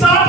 60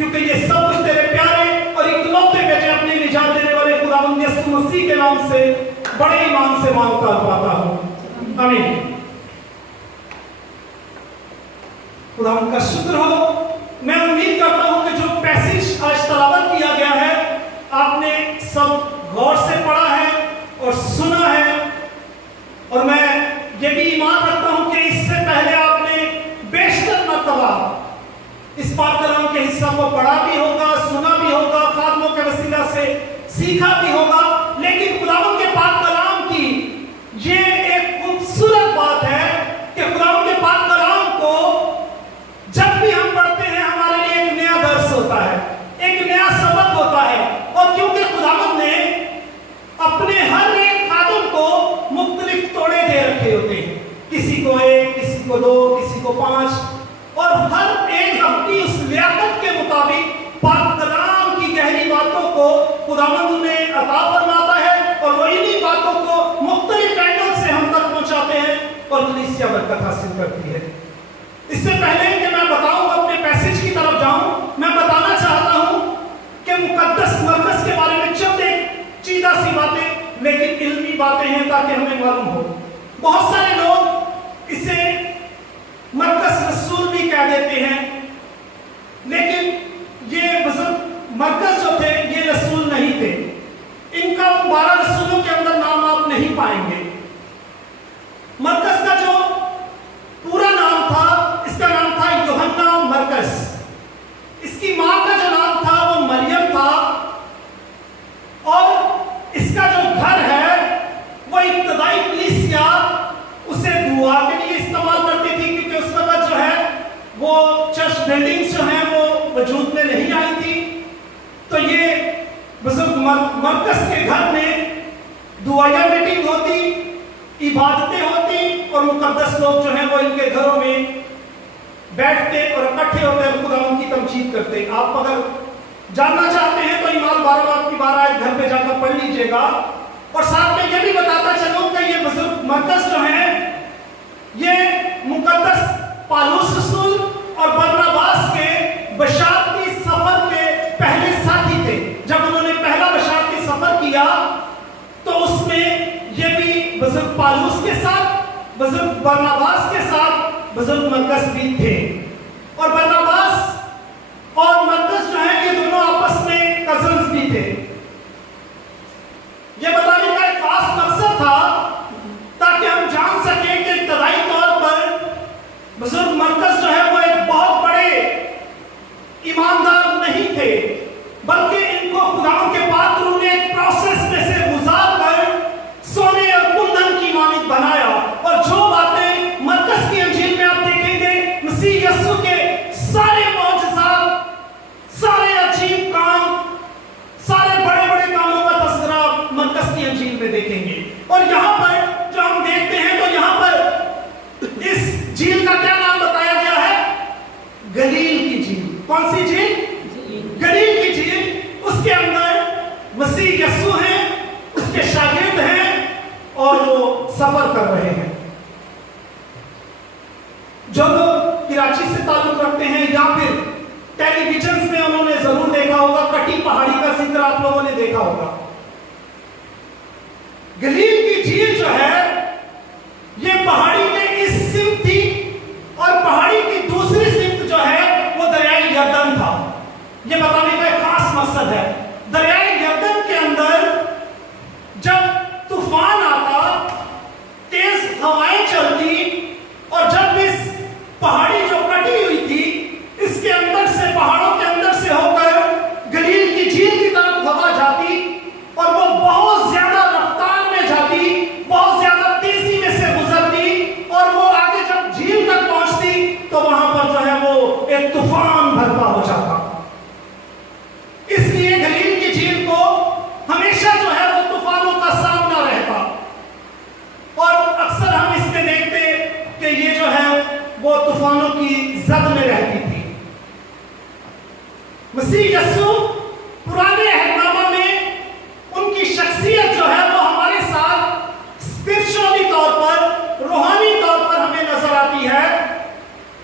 کیونکہ یہ سب کچھ تیرے پیارے اور اکلوتے بیٹے اپنے نجات دینے والے خداوند یسوع مسیح کے نام سے بڑے ایمان سے مانگتا پاتا ہوں، آمین۔ خداوند کا شکر ہو۔ میں امید کرتا ہوں کہ جو پیسج آج تلاوت کیا گیا ہے آپ نے سب غور سے پڑھا ہے اور سنا ہے، اور میں یہ بھی ایمان رکھتا ہوں کہ اس سے پہلے آپ نے بیشتر مرتبہ اس پاک کلام کے حصہ کو پڑھا بھی ہوگا، سنا بھی ہوگا، خادموں کے وسیلہ سے سیکھا بھی ہوگا، لیکن خداوند کے پاک کلام کی یہ ایک خوبصورت بات ہے کہ خداوند کے پاک کلام کو جب بھی ہم پڑھتے ہیں ہمارے لیے ایک نیا درس ہوتا ہے، ایک نیا سبق ہوتا ہے، اور کیونکہ خداوند نے اپنے ہر ایک خادم کو مختلف توڑے دے رکھے ہوتے ہیں، کسی کو 1، کسی کو 2، کسی کو 5، اور ہر ایک اپنی اس لیاقت کے مطابق پاک کلام کی گہری باتوں کو خداوند نے عطا فرماتا ہے، اور وہ انہی باتوں کو مختلف اینگل سے ہم تک پہنچاتے ہیں اور کلیسیا برکت حاصل کرتی ہے۔ اس سے پہلے کہ میں بتاؤں اپنے پیسج کی طرف جاؤں، میں بتانا چاہتا ہوں کہ مقدس مرکز کے بارے میں چند ایک چیدہ سی باتیں لیکن علمی باتیں ہیں تاکہ ہمیں معلوم ہو۔ بہت سارے لوگ اسے مرکز رسول بھی کہہ دیتے ہیں، لیکن یہ بزرگ مرکز جو تھے یہ رسول نہیں تھے، ان کا 12 رسولوں کے اندر نام آپ نہیں پائیں گے۔ مرکز کا جو پورا نام تھا، اس کا نام تھا یوحنا مرکز، اس کی ماں کا جو نام تھا وہ مریم تھا، اور اس کا جو گھر ہے وہ ابتدائی کلیسیا اسے دعا کے لیے استعمال کرتی تھی، کیونکہ اس وقت جو ہے وہ چرچ بلڈنگز جو ہیں وہ وجود میں نہیں آئی تھی، تو یہ بزرگ مرکز کے گھر میں دعائیہ میٹنگ ہوتی، عبادتیں ہوتی، اور مقدس لوگ جو ہیں وہ ان کے گھروں میں بیٹھتے اور اکٹھے ہوتے اور خداوند کی تمجید کرتے۔ آپ اگر جاننا چاہتے ہیں تو ایمان 12 کی 12 آیت گھر پہ جا کر پڑھ لیجئے گا، اور ساتھ میں یہ بھی بتاتا چلوں کہ یہ بزرگ مرکز جو ہیں یہ مقدس پالوس رسول اور برناباس کے بشارتی سفر کے پہلے ساتھی تھے۔ جب انہوں نے پہلا بشارتی سفر کیا تو اس میں یہ بھی بزرگ پالوس کے ساتھ، بزرگ برناباس کے ساتھ بزرگ مرکز بھی تھے، اور برناباس اور مرکز جو ہیں یہ دونوں آپس میں کزنز بھی تھے۔ یہ بتانے کا ایک خاص مقصد تھا تاکہ ہم جان سکیں کہ ابتدائی طور پر بزرگ مرکز جو ہے وہ ایک بہت بڑے ایماندار نہیں تھے، بلکہ ان کو خداوند کے پاک روح نے ایک پروسیس میں سے گزار کر سونے اور کندن کی مانند بنایا، اور جو باتیں مرکز کی انجیل میں آپ دیکھیں گے، مسیح یسوع کے سارے معجزات، سارے عجیب کام، سارے بڑے بڑے کاموں کا تذکرہ آپ مرکز کی انجیل میں دیکھیں گے۔ اور یہاں پر جو ہم دیکھتے ہیں تو یہاں پر اس جھیل کا کیا نام بتایا گیا ہے؟ گلیل کی جھیل۔ کون سی جھیل؟ گلیل کی جھیل۔ اس کے اندر مسیح یسوع ہیں، اس کے شاگرد ہیں، اور وہ سفر کر رہے ہیں۔ جو لوگ کراچی سے تعلق رکھتے ہیں یا پھر ٹیلی ویژنز میں انہوں نے ضرور دیکھا ہوگا، کٹی پہاڑی کا ذکر آپ لوگوں نے دیکھا ہوگا۔ گلیل کی جھیل جو ہے یہ پہاڑی کے اس سمت تھی، اور پہاڑی کی دوسری سمت جو ہے وہ دریائے یردن تھا۔ یہ بتانے کا ایک خاص مقصد ہے، دریائے یردن کے اندر جب طوفان آتا، تیز ہوائیں چلتی، اور جب اس پہاڑی جو کٹی ہوئی تھی اس کے اندر سے، پہاڑوں کے اندر سے ہو کر گلیل کی جھیل کی طرف ہوا جاتی، اور وہ بہت زیادہ رفتار میں جاتی، بہت زیادہ تیزی میں سے گزرتی، اور وہ آگے جب جھیل تک پہنچتی تو وہاں پر جو ہے وہ ایک طوفان برپا ہو جاتا۔ اس لیے گلیل کی جھیل کو ہمیشہ جو ہے وہ طوفانوں کا سامنا رہتا، اور اکثر ہم اس میں دیکھتے کہ یہ جو ہے وہ طوفانوں کی زد میں رہتی تھی۔ مسیح یسوع پرانے عہد میں ان کی شخصیت جو ہے وہ ہمارے ساتھ اسپرچولی طور پر، روحانی طور پر ہمیں نظر آتی ہے،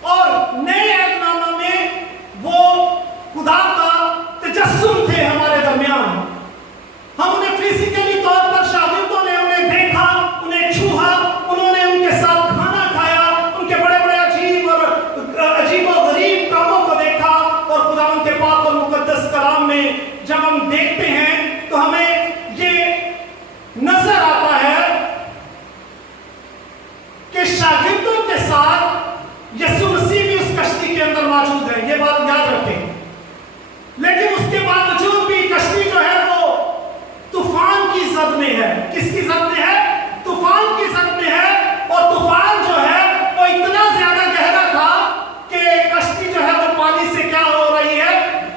اور نئے عہد میں وہ خدا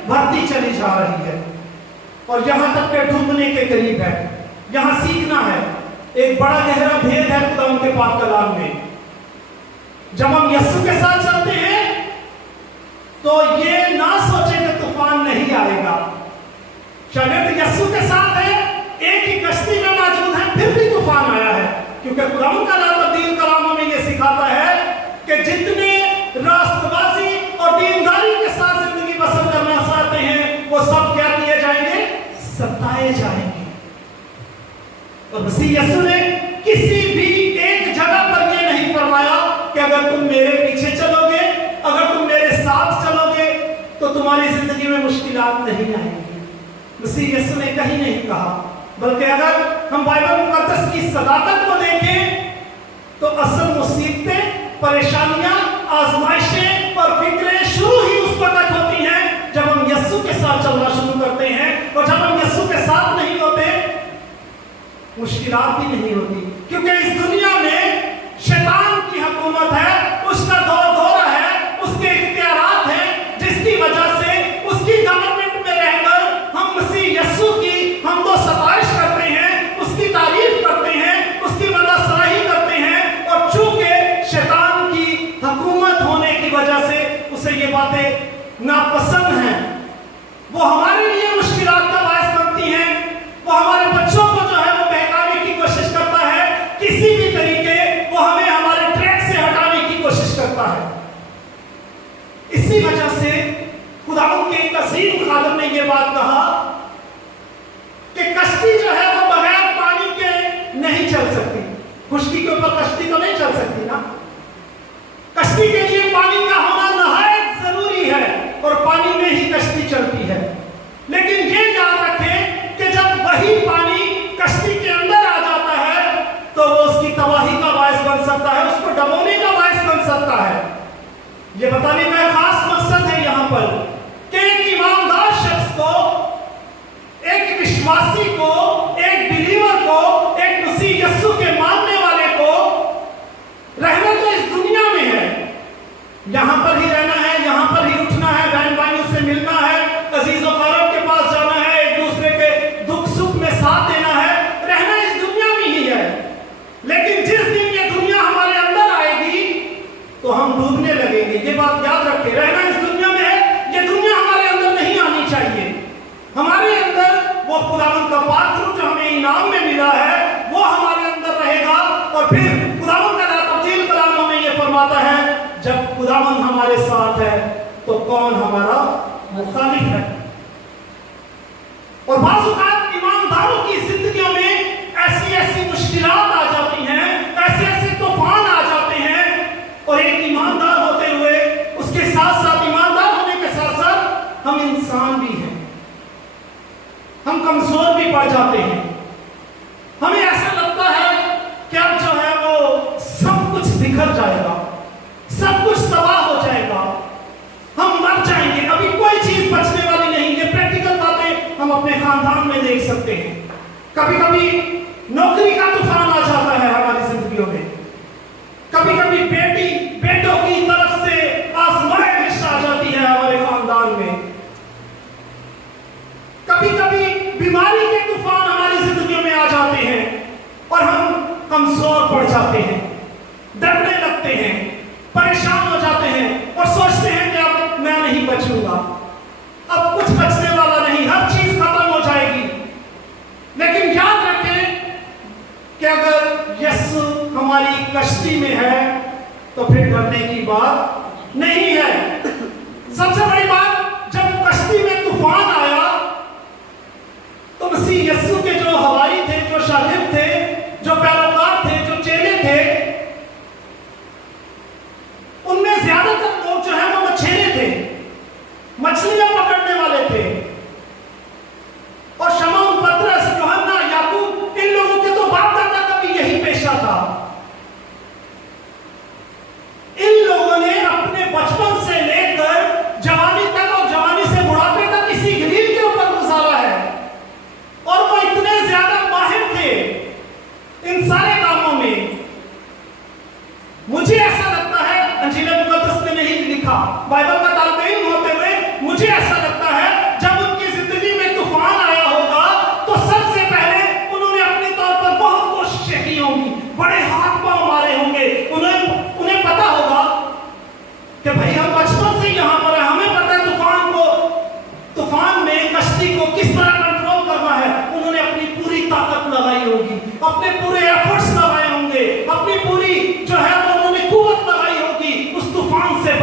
بڑھتی چلی جا رہی ہے اور یہاں تک کہ ڈوبنے کے قریب ہے۔ یہاں سیکھنا ہے، ایک بڑا گہرا بھید ہے خدا ان کے پاک کلام میں۔ جب ہم یسوع کے ساتھ چلتے ہیں تو یہ نہ سوچیں کہ طوفان نہیں آئے گا۔ شاگرد یسوع کے ساتھ ہے، ایک ہی کشتی میں موجود ہے، پھر بھی طوفان آیا ہے، کیونکہ خدا کا تبدیل کلاموں میں یہ سکھاتا ہے کہ جتنے راست بازی اور دینداری کے ساتھ زندگی بسر کرنا چاہتے ہیں وہ سب کیا کیے جائیں گے؟ ستائے جائیں گے۔ اور مسیح یسوع نے کسی بھی ایک جگہ پر یہ نہیں فرمایا کہ اگر تم میرے پیچھے چلو گے، اگر تم میرے ساتھ چلو گے تو تمہاری زندگی میں مشکلات نہیں آئیں گی۔ مسیح یسوع نے کہیں نہیں کہا، بلکہ اگر ہم بائبل مقدس کی صداقت کو دیکھیں تو اصل مصیبتیں، پریشانیاں، آزمائشیں اور فکریں شروع ہی اس وقت ہوتی ہیں جب ہم یسوع کے ساتھ چلنا شروع کرتے ہیں، اور جب ہم یسوع کے ساتھ نہیں ہوتے مشکلات بھی نہیں ہوتی، کیونکہ اس دنیا میں شیطان کی حکومت ہے، اس کا دور دورہ ہے، اس کے اختیارات ہیں، جس کی وجہ سے اس کی گورنمنٹ میں رہ کر ہم مسیح یسوع کی حمد و ستائش کرتے ہیں، اس کی تعریف کرتے ہیں، اس کی مدح سراہی کرتے ہیں، اور چونکہ شیطان کی حکومت ہونے کی وجہ سے اسے یہ باتیں ناپسند ہیں، وہ ہمارے لیے مشکلات کا باعث بنتی ہیں، وہ ہمارے بچوں کو جو ہے وہ بہکانے کی کوشش کرتا ہے، کسی بھی طریقے وہ ہمیں ہمارے ٹریک سے ہٹانے کی کوشش کرتا ہے۔ اسی وجہ سے خداوند کے ایک عظیم خادم نے یہ بات کہا کہ کشتی جو ہے وہ بغیر پانی کے نہیں چل سکتی۔ خشکی کے اوپر کشتی تو نہیں چل سکتی نا، کشتی کے لیے پانی کا ہونا نہایت ضروری ہے، اور پانی میں ہی کشتی چلتی ہے۔ لیکن یہ یاد رکھیں کہ جب وہی پانی کشتی کے اندر آ جاتا ہے تو وہ اس کی تباہی کا باعث بن سکتا ہے، اس کو ڈبونے کا باعث بن سکتا ہے۔ یہ بتانے کا ایک خاص مقصد ہے یہاں پر کہ ایک ایماندار شخص کو، ایک وشواسی کو، ایک بلیور کو، ایک مسیح یسوع کے ماننے والے کو رہنا تو اس دنیا میں ہے، یہاں پر ہی رہنا ہے، یہاں پر ہی اٹھنا ہے، بہن بھائیوں سے ملنا ہے، عزیز و اقارب کے پاس جانا ہے، ایک دوسرے کے دکھ سکھ میں ساتھ دینا ہے، رہنا اس دنیا میں ہی ہے۔ لیکن جس دن یہ دنیا ہمارے اندر آئے گی تو ہم ڈوبنے لگیں گے۔ یہ بات یاد رکھیں، رہنا اس دنیا میں ہے، یہ دنیا ہمارے اندر نہیں آنی چاہیے۔ ہمارے اندر وہ خداوند کا پاک روح جو ہمیں انعام میں ملا ہے وہ ہمارے اندر رہے گا، اور پھر خداوند کا تبدیل کلام ہمیں یہ فرماتا ہے جب خداوند ہمارے ساتھ ہے تو کون ہمارا مخالف ہے۔ اور بعض اوقات ایمانداروں کی زندگیوں میں ایسی ایسی مشکلات آ جاتی ہیں، ایسے ایسے طوفان آ جاتے ہیں، اور ایک ایماندار ہوتے ہوئے اس کے ساتھ ساتھ، ایماندار ہونے کے ساتھ ساتھ ہم انسان بھی ہیں، ہم کمزور بھی پڑ جاتے ہیں۔ ہمیں ایسا لگتا ہے کہ اب جو ہے وہ سب کچھ بکھر جائے گا، سب کچھ تباہ ہو جائے گا، ہم مر جائیں گے، ابھی کوئی چیز بچنے والی نہیں۔ یہ پریکٹیکل باتیں ہم اپنے خاندان میں دیکھ سکتے ہیں۔ کبھی کبھی نوکری کا طوفان آ جاتا ہے ہماری زندگیوں میں، کبھی کبھی بیٹوں کی طرف سے آزمائش آ جاتی ہے ہمارے خاندان میں، کبھی کبھی بیماری کے طوفان ہماری زندگیوں میں آ جاتے ہیں اور ہم کمزور پڑ جاتے ہیں، ڈرنے لگتے ہیں، پریشان ہو جاتے ہیں اور سوچتے ہیں کہ اب میں نہیں بچوں گا، اب کچھ بچنے والا نہیں، ہر چیز ختم ہو جائے گی۔ لیکن یاد رکھیں کہ اگر یسوع ہماری کشتی میں ہے تو پھر ڈرنے کی بات نہیں ہے۔ سب سے بڑی بات، جب کشتی میں طوفان آیا تو مسیح یسوع کے جو حواری تھے، جو شاگرد تھے، جو پیروکار تھے، جو چیلے تھے، ان میں زیادہ تر لوگ جو ہیں وہ مچھیرے تھے، مچھلیاں پکڑنے والے تھے، اور شمعون، پترس، یوحنا، یعقوب، ان لوگوں کے تو باپ دادا کا بھی یہی پیشہ تھا۔ ان لوگوں نے اپنے بچپن سے لے کر جوانی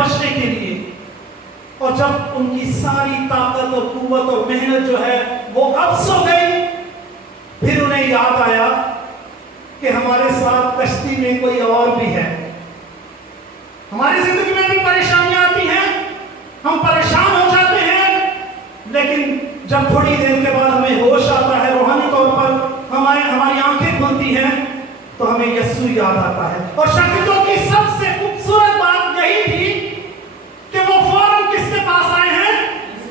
بچنے کے لیے. اور جب ان کی ساری طاقت اور قوت اور محنت جو ہے وہ اب سو گئی، پھر انہیں یاد آیا کہ ہمارے ساتھ کشتی میں کوئی اور بھی ہے. ہماری زندگی میں بھی پریشانیاں آتی ہیں، ہم پریشان ہو جاتے ہیں، لیکن جب تھوڑی دیر کے بعد ہمیں ہوش آتا ہے، روحانی طور پر ہماری آنکھیں کھلتی ہیں، تو ہمیں یسوع یاد آتا ہے. اور شاگردوں کی سب سے خوبصورت بات یہی تھی کہ وہ فوراً کس کے پاس آئے ہیں؟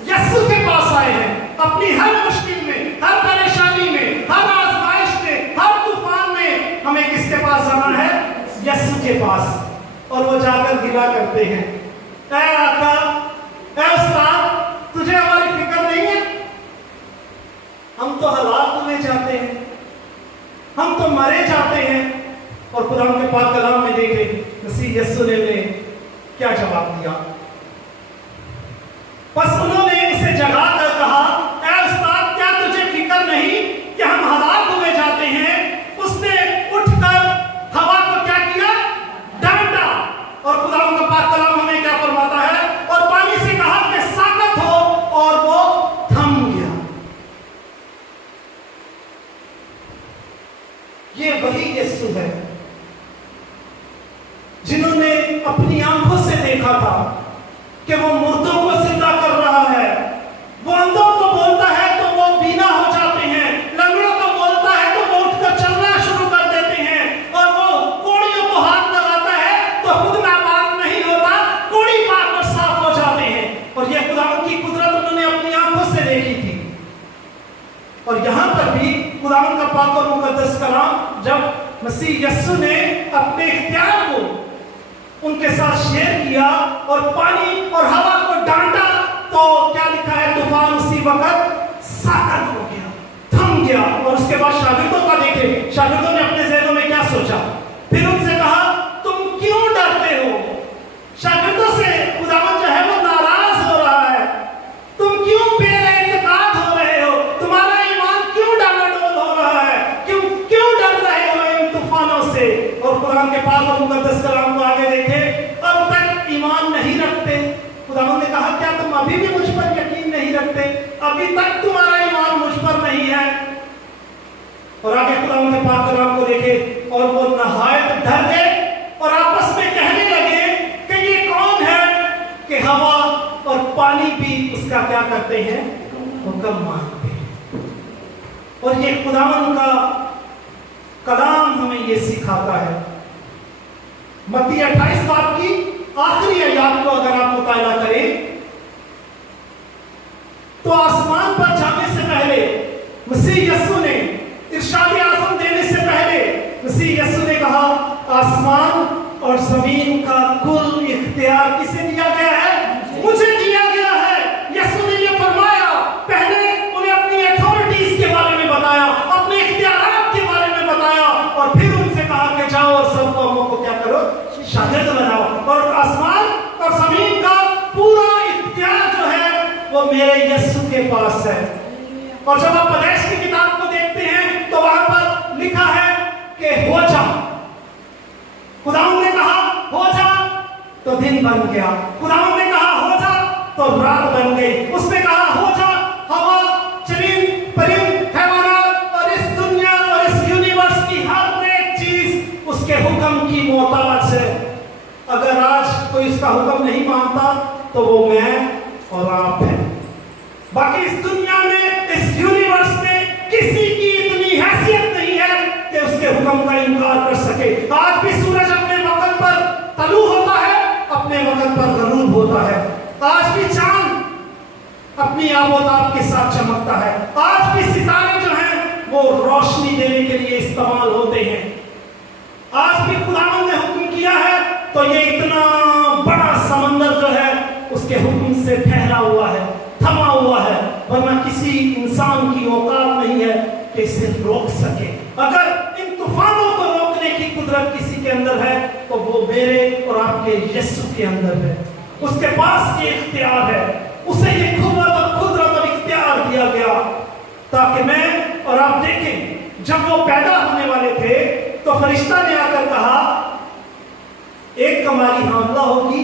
یسوع کے پاس آئے ہیں. اپنی ہر مشکل میں، ہر پریشانی میں، ہر آزمائش میں، ہر طوفان میں ہمیں کس کے پاس جانا ہے؟ یسوع کے پاس. اور وہ جا کر گلا کرتے ہیں، اے آقا، اے استاد، تجھے ہماری فکر نہیں ہے؟ ہم تو ہلاک ہوئے جاتے ہیں، ہم تو مرے جاتے ہیں. اور قرآن کے پاک کلام میں دیکھیں مسیح یسوع نے کیا جواب دیا. بس انہوں نے اسے جگا کر کہا، اے استاد، کیا تجھے فکر نہیں کہ ہم ہلاک ہوئے جاتے ہیں؟ اس نے اٹھ کر ہوا کو کیا کیا؟ ڈانٹا. اور قرآن کا پاک کلام ہمیں کیا فرماتا ہے؟ اور پانی سے کہا کہ ساکت ہو، اور وہ تھم گیا. یہ وہی یسوع ہے جنہوں نے اپنی آنکھوں سے دیکھا تھا کہ وہ مردوں کو زندہ کر رہا ہے، وہ اندھوں کو بولتا ہے تو وہ بینا ہو جاتے ہیں، لنگڑوں کو بولتا ہے تو وہ اٹھ کر چلنا شروع کر دیتے ہیں، اور وہ کوڑیوں کو ہاتھ لگاتا ہے تو خود ناپاک نہیں ہوتا، کوڑی پاک اور صاف ہو جاتے ہیں. اور یہ خدا کی قدرت انہوں نے اپنی آنکھوں سے دیکھی تھی. اور یہاں پر بھی خدا کا پاک اور مقدس کلام جب مسیح یسوع نے اپنے اختیار کو ان کے ساتھ شیئر کیا اور پانی اور ہوا کو ڈانٹا، تو کیا لکھا ہے؟ طوفان اسی وقت ساکت ہو گیا، تھم گیا. اور اس کے بعد شاگردوں کا دیکھیں، شاگردوں نے اپنے ذہنوں میں کیا سوچا؟ پھر ان سے کہا، تم کیوں ڈرتے ہو؟ شاگردوں سے خداوند جو ہے وہ ناراض ہو رہا ہے. تم کیوں بے اعتقاد ہو رہے ہو؟ تمہارا ایمان کیوں ڈاواڈول ہو رہا ہے؟ کیوں ڈر رہے ہو ان طوفانوں سے؟ اور قرآن کے پاک اور مقدس کلام کو آگے دیکھیں، اب تک ایمان نہیں رکھتے. خداوند نے کہا، کیا تم ابھی بھی مجھ پر یقین نہیں رکھتے؟ ابھی تک تمہارا ایمان مجھ پر نہیں ہے. اور آگے خداوند کے پاک کلام کو دیکھیں، اور وہ نہایت ڈر گئے اور آپس میں کہنے لگے کہ یہ کون ہے کہ ہوا اور پانی بھی اس کا کیا کرتے ہیں؟ حکم مانتے ہیں. اور یہ خداوند کا کلام ہمیں یہ سکھاتا ہے. متی 28 باب کی آخری آیات کو اگر آپ مطالعہ کریں تو آسمان پر جانے سے پہلے مسیح یسوع نے ارشاد اعظم دینے سے پہلے مسیح یسوع نے کہا، آسمان اور زمین کا کل اختیار کسے دیا گیا ہے؟ مجھے دیا گیا ہے. یسوع نے یہ فرمایا. پہلے انہیں اپنی اتھارٹیز کے بارے میں بتایا، اپنے اختیارات کے بارے میں بتایا، اور پھر ان سے کہا کہ جاؤ اور سب قوموں کو کیا کرو؟ شاگرد بناؤ. اور آسمان اور زمین کا پورا اختیار جو ہے وہ میرے یسوع کے پاس ہے. اور جب آپ پیدائش کی کتاب کو دیکھتے ہیں تو وہاں پر لکھا ہے کہ ہو جا. خداوند نے کہا ہو جا تو دن بن گیا. خداوند نے کہا ہو جا تو رات بن گئی. اس نے کہا ہو جا، ہوا، چرند، پرند، حیوانات اور اس دنیا اور اس یونیورس کی ہر ایک چیز اس کے حکم کی محتاج ہے. اگر آج کوئی اس کا حکم نہیں مانتا تو وہ میں اور آپ ہیں. باقی اس دنیا میں، اس یونیورس میں کسی کی اتنی حیثیت نہیں ہے کہ اس کے حکم کا انکار کر سکے. آج بھی سورج اپنے وقت پر طلوع ہوتا ہے، اپنے وقت پر غروب ہوتا ہے. آج بھی چاند اپنی آب و تاب کے ساتھ چمکتا ہے. آج بھی ستارے جو ہیں وہ روشنی دینے کے لیے استعمال ہوتے ہیں. آج بھی خداوند نے حکم کیا ہے تو یہ اتنا بڑا سمندر جو ہے اس کے حکم سے ٹھہرا ہوا ہے، تھما ہوا ہے، ورنہ کسی انسان کی اوقات نہیں ہے کہ اسے روک سکے. اگر ان طوفانوں کو روکنے کی قدرت کسی کے اندر ہے تو وہ میرے اور آپ کے یسوع کے اندر ہے. اس کے پاس یہ اختیار ہے. اسے یہ قدرت اور اختیار دیا گیا تاکہ میں اور آپ دیکھیں. جب وہ پیدا ہونے والے تھے تو فرشتہ نے آ کر کہا، ایک کماری حاملہ ہوگی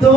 2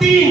3।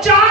4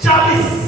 40